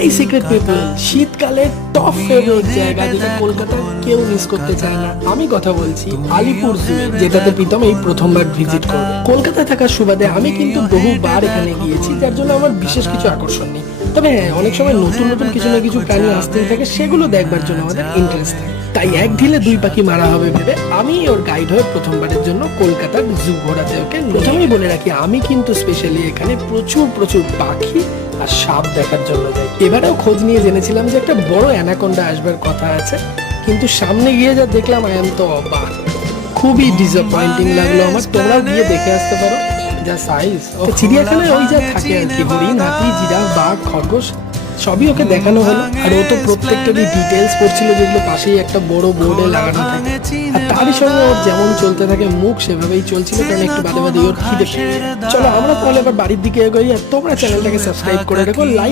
এই secret people, শীতকালে top favourite জায়গা যেটা কলকাতা কেউ মিস করতে চায় না। আমি কথা বলছি আলিপুর জু, যেটাতে প্রীতম এই প্রথমবার ভিজিট করবে। কলকাতায় থাকার সুবাদে আমি কিন্তু বহুবার এখানে গিয়েছি, যার জন্য আমার বিশেষ কিছু আকর্ষণ নেই। তবে হ্যাঁ, অনেক সময় নতুন নতুন কিছু না কিছু প্রাণী আসতেই থাকে, সেগুলো দেখবার জন্য আমাদের ইন্টারেস্ট থাকে। তাই এক ঢিলে দুই পাখি মারা হবে ভেবে আমি ওর গাইড হয়ে প্রথমবারের জন্য কলকাতার জু ঘোরাতে ওকে। প্রথমেই বলে রাখি, আমি কিন্তু স্পেশালি এখানে প্রচুর প্রচুর পাখি আর সাপ দেখার জন্য যাই। এবারেও খোঁজ নিয়ে জেনেছিলাম যে একটা বড় অ্যানাকোন্ডা আসবার কথা আছে, কিন্তু সামনে গিয়ে যা দেখলাম আই এম তো অবাক। খুবই ডিসঅ্যাপয়েন্টিং লাগলো আমার। তোমরাও গিয়ে দেখে আসতে পারো যা সাইজ। চিড়িয়াখানায় ওই যা থাকে আর কি, হরিণ, হাতি, জিরাফ, বাঘ, খরগোশ সবই ওকে দেখানো হলো। আর ও তো প্রত্যেকটারই ডিটেলস পড়ছিল, যেগুলো পাশেই একটা বড় বোর্ডে লাগানো থাকে। আর তারই সঙ্গে ওর যেমন চলতে থাকে মুখ, সেভাবেই চলছিল, কারণ একটু বাদে বাদে ওর খিদে পেয়ে। চলো আমরা তাহলে এবার বাড়ির দিকে এগোই। আর তোমরা চ্যানেলটাকে সাবস্ক্রাইব করে রেখো, লাইক